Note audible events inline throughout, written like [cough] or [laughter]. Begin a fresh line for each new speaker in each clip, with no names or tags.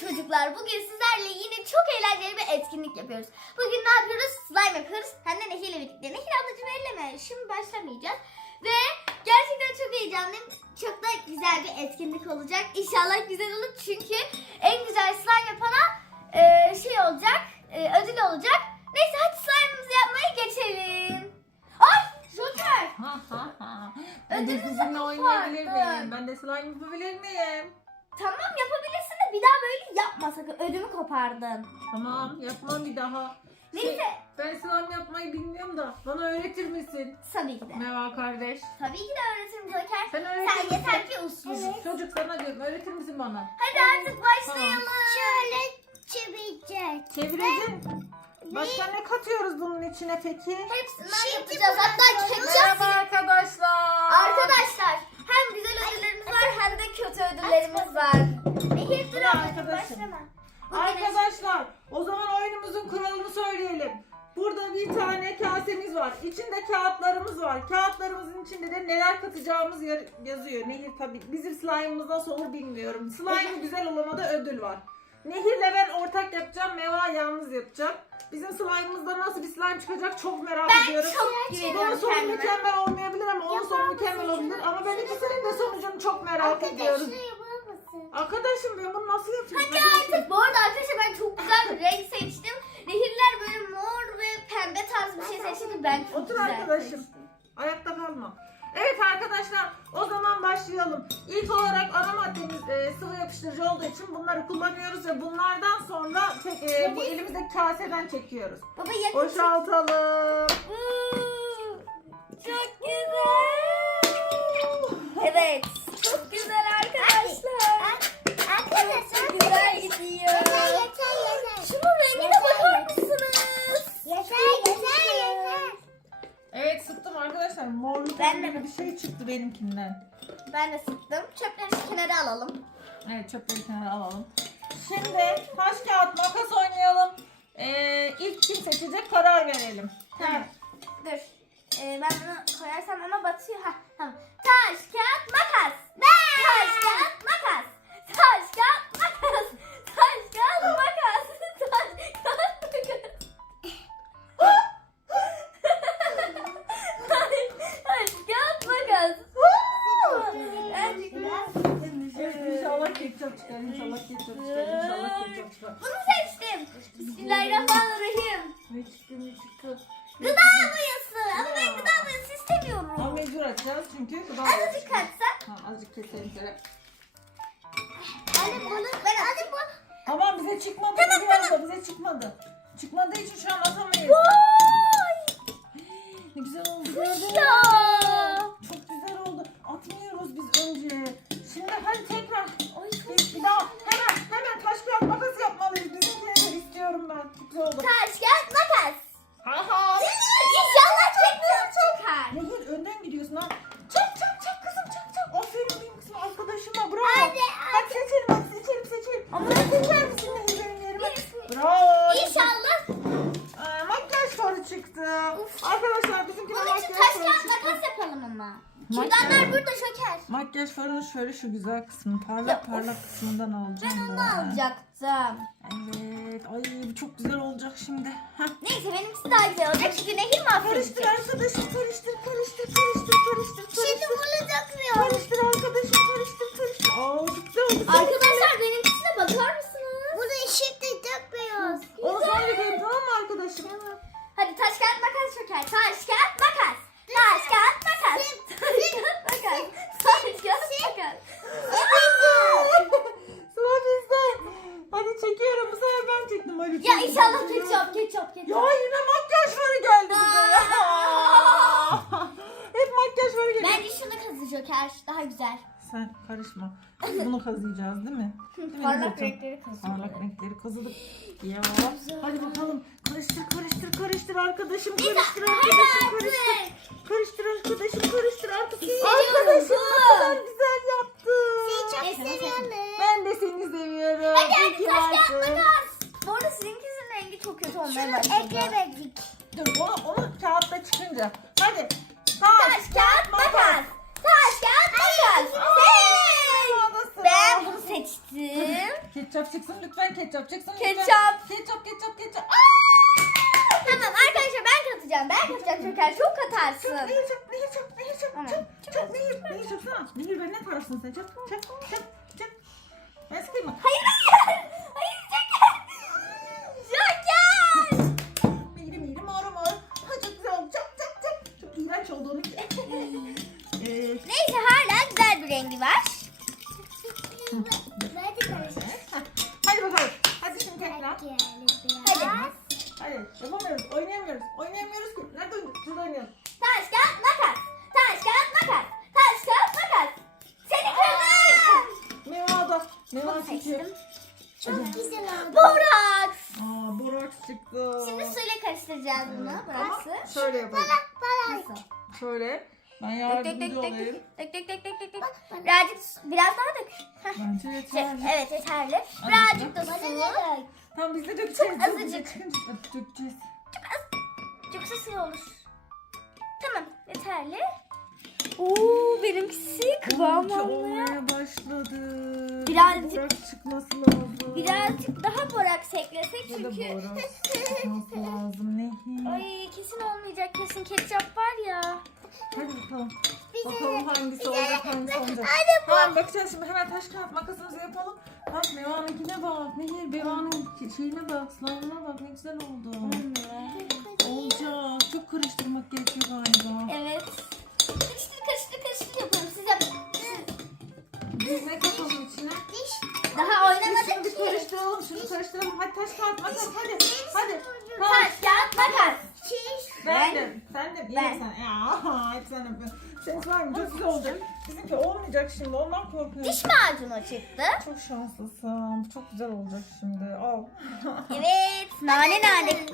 çocuklar. Bugün sizlerle yine çok eğlenceli bir etkinlik yapıyoruz. Bugün ne yapıyoruz? Slime yapıyoruz. Hem de Nehir ile birlikte. Nehir ablacığım elleme. Şimdi başlamayacağız. Ve gerçekten çok heyecanlıyım. Çok da güzel bir etkinlik olacak. İnşallah güzel olur. Çünkü en güzel slime yapana e, şey olacak. e, ödül olacak. Neyse hadi slime'ımızı yapmaya geçelim. Ay Joker. [laughs] Ödülünüzü
sizinle oynayabilir miyim? Ben de slime yapabilir miyim?
Tamam yapabilirsin de bir daha böyle yapma sakın. Ödümü kopardın.
Tamam yapmam bir daha.
Neyse.
Şey, ben slime yapmayı bilmiyorum da bana öğretir misin?
Tabii ki de.
Meva kardeş.
Tabii ki de öğretirim Joker.
Sen öğretir
Sen
misin?
yeter ki uslusun.
Çocuk sana diyorum öğretir misin bana?
Hadi artık başlayalım.
Şöyle çevirecek.
Çevirdin. Başka ne katıyoruz bunun içine peki?
Hepsinden yapacağız. Hatta ketçap.
Merhaba arkadaşlar.
Arkadaşlar hem güzel ödüllerimiz var hem de kötü ödüllerimiz var. Nehir dur ablacığım
arkadaşım.
başlama. Bugün
Arkadaşlar o zaman oyunumuzun kuralını söyleyelim. Burada bir tane kasemiz var. İçinde kağıtlarımız var. Kağıtlarımızın içinde de neler katacağımız yazıyor. Nehir tabii bizim slime'ımız nasıl olur bilmiyorum. Slime'ı güzel olana da ödül var. Nehir'le ben ortak yapacağım. Meva yalnız yapacak. Bizim slime'ımızda nasıl bir slime çıkacak çok merak
ben
ediyorum.
çok
Bunun
güveniyorum
sonu
kendime.
mükemmel olmayabilir ama onun sonu mükemmel olabilir. Ama ben ikisinin de sonucunu çok merak ediyorum.
Arkadaşlar yapar mısın?
Arkadaşım ben bunu nasıl yapacağım?
Hadi artık. Bu arada arkadaşlar ben çok güzel bir renk seçtim. Nehirler böyle mor ve pembe tarz bir şey seçti. Ben çok
Otur
güzel
arkadaşım.
seçtim.
Ayakta kalma. Evet arkadaşlar o zaman başlayalım. İlk olarak ana maddemiz e, sıvı yapıştırıcı olduğu için bunları kullanıyoruz ve bunlardan sonra tek, e, bu elimizdeki kaseden çekiyoruz.
Baba yakın.
Boşaltalım.
Uuu, Çok güzel. Evet. Çok güzel arkadaşlar.
Arkadaşlar.
Çok güzel gidiyor.
Yeter yeter
Ben de-
bir şey çıktı benimkinden.
Ben de sıktım. Çöpleri kenara alalım.
Evet çöpleri kenara alalım. Şimdi taş kağıt makas oynayalım. Ee, ilk kim seçecek karar verelim.
Tamam. Dur. Ee, ben bunu koyarsam ama batıyor. Ha, tamam. Taş, kağıt, makas.
Çünkü
Azıcık katsak.
Tamam, azıcık keselim şöyle.
Hadi bunu ben hadi bu.
Tamam bize çıkmadı,
Tamam,
biliyorum da bize çıkmadı. Çıkmadığı için şu an atamayız.
Vay! [gasps]
Ne güzel oldu gördün mü? Çok güzel oldu. Atmıyoruz biz önce. Şimdi hadi tekrar.
Ay
Bir, bir daha hemen hemen taş kağıt makas yapmalıyız. Bizimkileri istiyorum ben. Çok güzel oldu.
Taş, kağıt, Burada şoker.
Makyaj farının şöyle şu güzel kısmını
Ya,
parlak
of.
parlak kısmından alacağım.
Ben onu
ben.
alacaktım.
Evet. Ay bu çok güzel olacak şimdi. Heh.
Neyse benimkisi daha güzel olacak çünkü nehir mahvedecek.
Karıştır arkadaşım karıştır karıştır karıştır karıştır karıştır.
Şimdi bunu dökmüyor.
Karıştır arkadaşım karıştır karıştır. Aa güzel oldu.
Arkadaşlar benimkisine bakar mısınız?
Bunu ışıkta dökmüyoruz.
Onu sonra tamam mı arkadaşım?
Hadi Parlak renkleri kazı.
Parlak renkleri kazıdık. Ya hadi bakalım. Karıştır karıştır karıştır arkadaşım. Karıştır arkadaşım karıştır. Karıştır arkadaşım karıştır arkadaşım. Arkadaşım ne kadar güzel yaptı.
Çok
Evet, evet.
seviyorum.
Ben de seni seviyorum.
Hadi hadi
İyi ki
taş kağıt makas. Bu arada sizinkisinin rengi çok kötü olmaya
Şunu
başladı.
eklemedik.
Dur onu, onu kağıtta çıkınca. Hadi.
Taş. Taş kağıt makas. Hey!
Aa, sıra.
Ben bunu seçtim.
Ketçap çıksın lütfen ketçap çıksın lütfen.
Ketçap.
Ketçap ketçap ketçap.
Tamam arkadaşlar ben katacağım. Ben katacağım Joker. Çok katarsın.
Nehir çap Nehir çap Nehir çap çap çap Nehir Nehir çapsana. Nehir ben ne tararsın sen çap çap çap
Bunu seçtim.
Çok güzel oldu.
Boraks.
Aa borak çıktı.
Şimdi suyla karıştıracağız bunu. Burası.
Şöyle yapalım.
Bana.
Nasıl?
Şöyle. Ben yardımcı
dök dök
olayım.
dök dök dök dök dök dök. Birazcık biraz daha dök.
Bence
Şey,
yeterli.
Evet yeterli. Birazcık da su.
Tamam biz de dökeceğiz.
Çok azıcık.
Dökeceğiz.
Çok su suyu olur. Tamam yeterli. Oo benimkisi
Onunki olmaya başladı.
Birazcık-
Borak çıkması lazım.
Birazcık daha boraks eklesek
Ya da
çünkü.
borak çıkması lazım. Nehir.
Ay kesin olmayacak kesin ketçap var ya.
Hadi bakalım.
Bize-
Bakalım hangisi
bize-
olacak hangisi olacak.
Hadi bu.
Tamam bakacağız şimdi hemen taş kağıt makasımızı yapalım. Bak Meva'nınkine bak. Nehir Meva'nın şeyine bak. Slime'ına bak ne güzel oldu. Yapıyorsun. Senin slime çok güzel olacak. Bizimki olmayacak şimdi. Ondan korkuyorum.
Diş macunu çıktı.
Çok şanslısın. Bu Çok güzel olacak şimdi. Al.
Evet. Nane nane.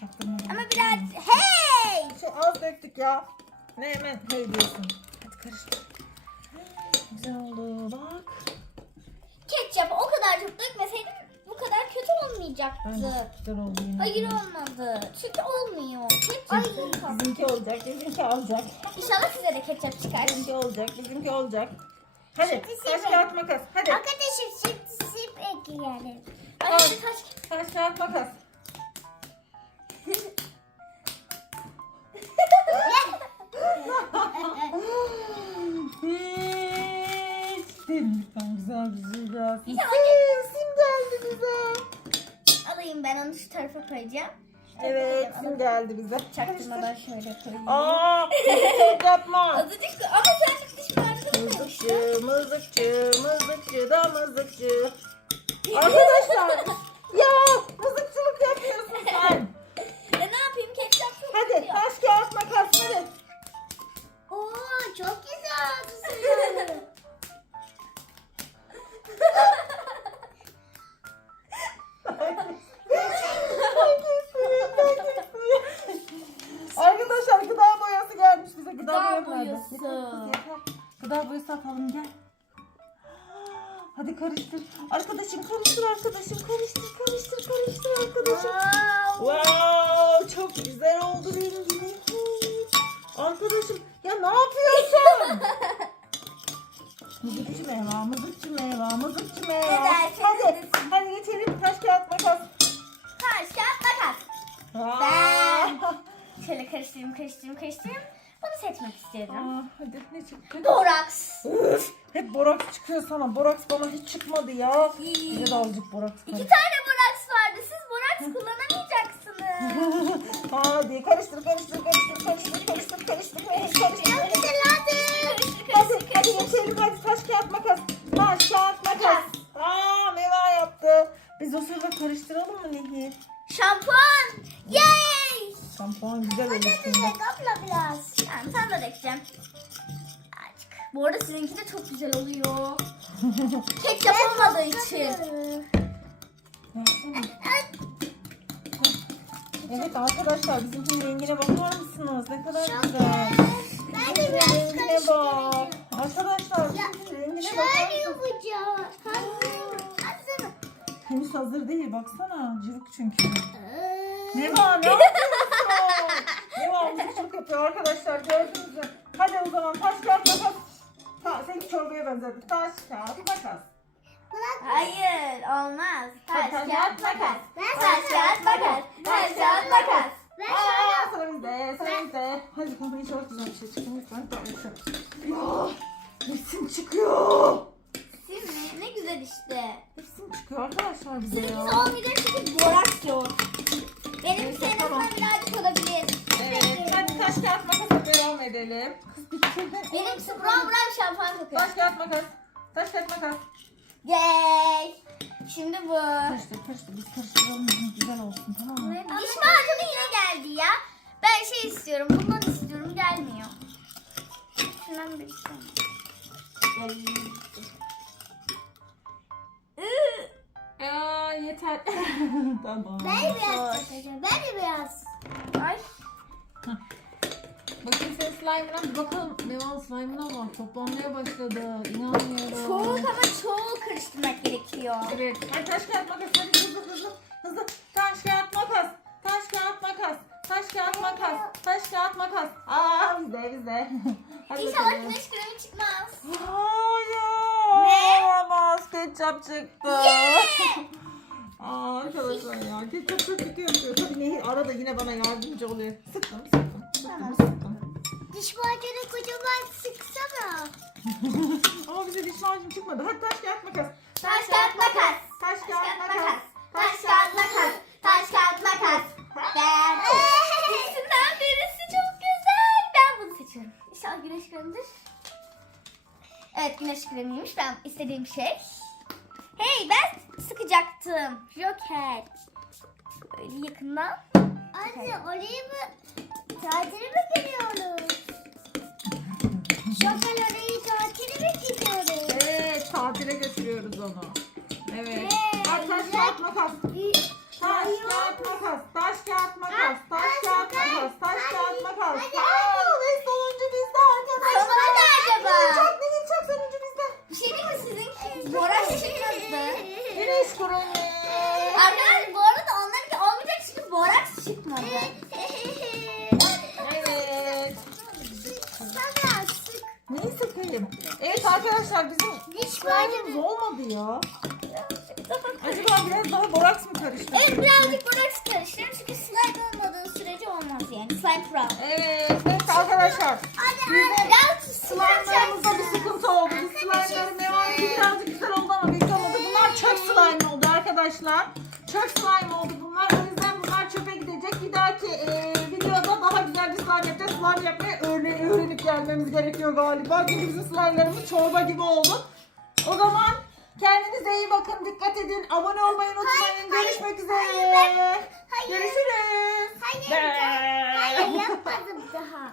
Çaktırmadım.
Ama biraz... Hey!
Şey az döktük ya. Ne hemen hey diyorsun. Hadi karıştır. Güzel oldu. Bak.
Ketçapı o kadar çok dökmeseydim kötü
Bence
olmayacaktı.
çok güzel oldu yine.
Hayır olmadı. Çünkü olmuyor. Ketçap
Bizimki olacak. Bizimki olacak.
İnşallah size de ketçap çıkar.
Bizimki olacak. Bizimki olacak. Hadi
Şimdi
taş kağıt makas. Hadi.
Arkadaşım şimdi sip ekleyelim.
Ay hadi taş.
Taş kağıt makas. [laughs] Hiç. Lütfen güzel güzel gelsin.
Ya,
Sim, sim geldi bize.
Alayım ben onu şu tarafa koyacağım.
Evet sim geldi bize.
Çaktırmadan şöyle koyayım.
Aa, mızıkçılık yapma. [laughs]
Azıcık ama sen diş macunu koymuştun.
Mızıkçı, mızıkçı, mızıkçı da mızıkçı. [laughs] Arkadaşlar, ya mızıkçılık yapıyorsun sen.
Ya ne yapayım ketçap çok
Hadi
kokuyor.
taş kağıt makas hadi.
Oo çok güzel [laughs]
karıştır. Arkadaşım karıştır arkadaşım. Karıştır karıştır karıştır arkadaşım. Wow, çok güzel oldu rengi. Arkadaşım ya ne yapıyorsun? [laughs] mızıkçı meyva, mızıkçı meyva, mızıkçı meyva. Hadi, hadi geçelim taş kağıt makas.
Taş kağıt makas.
Ben.
Şöyle karıştırayım karıştırayım karıştırayım. Seçmek istiyorum.
Aa, hadi ne çıktı?
Boraks.
Üf, hep boraks çıkıyor sana. Boraks bana hiç çıkmadı ya. Bize de azıcık boraks.
İki tane de çok güzel oluyor. Ketçap olmadığı için.
Evet arkadaşlar bizimkinin rengine bakar mısınız? Ne kadar güzel.
Ben de
Bizimkinin
biraz
rengine bak.
karıştıracağım.
Arkadaşlar bizimkinin rengine bakar
Şöyle
mısınız?
yapacağım. Hazır.
Henüz hazır değil baksana. Cıvık çünkü.
Ee,
Ne var ne yapıyorsun? ne var mızıkçılık yapıyor arkadaşlar gördünüz mü? Hadi o zaman benzedi. Taş kağıt makas.
Hayır Olmaz. Taş, kağıt, makas. Taş, kağıt, makas. Taş, kağıt, makas.
Aa,
şöyle
sıra bizde, sıra bizde. Hadi bana inşallah güzel bir şey çıkın lütfen. Ya, resim çıkıyor.
Değil mi? Ne güzel işte.
Resim çıkıyor arkadaşlar bize ya.
olmayacak çünkü boraks yok. Benim
Neyse,
en
tamam.
birazcık olabilir.
Evet, taş kağıt makasa devam edelim. Kız bitirdin.
Benimkisi buram buram şampuan kokuyor.
Taş kağıt makas. Taş kağıt makas.
Yay. Şimdi bu.
Karıştır karıştır biz karıştıralım güzel olsun tamam mı?
Diş macunu yine geldi ya. Ben şey istiyorum. Bundan istiyorum. Gelmiyor. Şundan bir istiyorum.
Aa yeter. tamam.
Ben biraz seçeceğim. Ben de biraz.
Ay.
Bakayım senin slime'ına bir bakalım. Ne var slime'ına bak. Toplanmaya başladı. İnanmıyorum.
Çoğu ama çoğu karıştırmak gerekiyor.
Evet. Hadi taş kağıt makas. Hadi hızlı hızlı. Hızlı. Taş kağıt makas. Taş kağıt makas. Taş kağıt makas. Taş kağıt makas. Aa bizde bizde. [laughs] Hadi
İnşallah
bakalım.
güneş kremi çıkmaz.
Hayır.
Ne?
Olamaz. Ketçap çıktı.
Yeah. [laughs]
Aa arkadaşlar ya. Ketçap çok kötü yapıyor. Tabii Nehir arada yine bana yardımcı oluyor. Sıktım sıktım. Sıktım sıktım.
Diş macunu kocaman sıksana. [laughs]
Ama bize diş macunu çıkmadı. Hadi taş kağıt makas.
Taş kağıt makas.
Taş kağıt makas.
Taş kağıt makas. [laughs] Taş kağıt makas. Ben. İkisinden birisi çok güzel. Ben bunu seçiyorum. İnşallah güneş kremidir. Evet güneş kremiymiş. Ben istediğim şey. Hey ben sıkacaktım. Joker. Böyle yakından.
Anne orayı mı? Tatile mi gidiyoruz? Şoför orayı tatile mi gidiyoruz?
Evet tatile götürüyoruz onu. Evet. Hadi taş kağıt makas. Taş kağıt makas. Taş kağıt makas. Taş kağıt makas. Taş kağıt makas.
Hadi,
Aa, ve sonuncu bizde arkadaşlar.
Sonunda da acaba?
Çok değil çok sonuncu bizde.
Bir şey değil mi sizinki? Boraş çıkmadı.
Güneş kremi.
Arkadaşlar bu arada onlarınki olmayacak çünkü boraks çıkmadı.
Evet.
Sana sık.
Sıkayım? Evet arkadaşlar bizim
Diş
slime'ımız olmadı ya. [laughs] Acaba biraz daha boraks mı karıştı?
Evet birazcık boraks karıştırın çünkü slime olmadığı sürece olmaz yani. Slime pro.
Evet, evet arkadaşlar. Bizim slime'larımızda bir sıkıntı oldu. Biz slime'ların devamı birazcık güzel oldu ama biz olmadı. Bunlar çöp slime oldu arkadaşlar. Çöp slime oldu bunlar. O yüzden bunlar çöpe gidecek. Bir dahaki e, slime yapacağız. Slime yapmayı öğren- öğrenip gelmemiz gerekiyor galiba. Çünkü bizim slime'larımız çorba gibi oldu. O zaman kendinize iyi bakın. Dikkat edin. Abone olmayı unutmayın. Görüşmek üzere.
hayır.
Görüşürüz.
Hayır,
Be.
hayır yapmadım daha.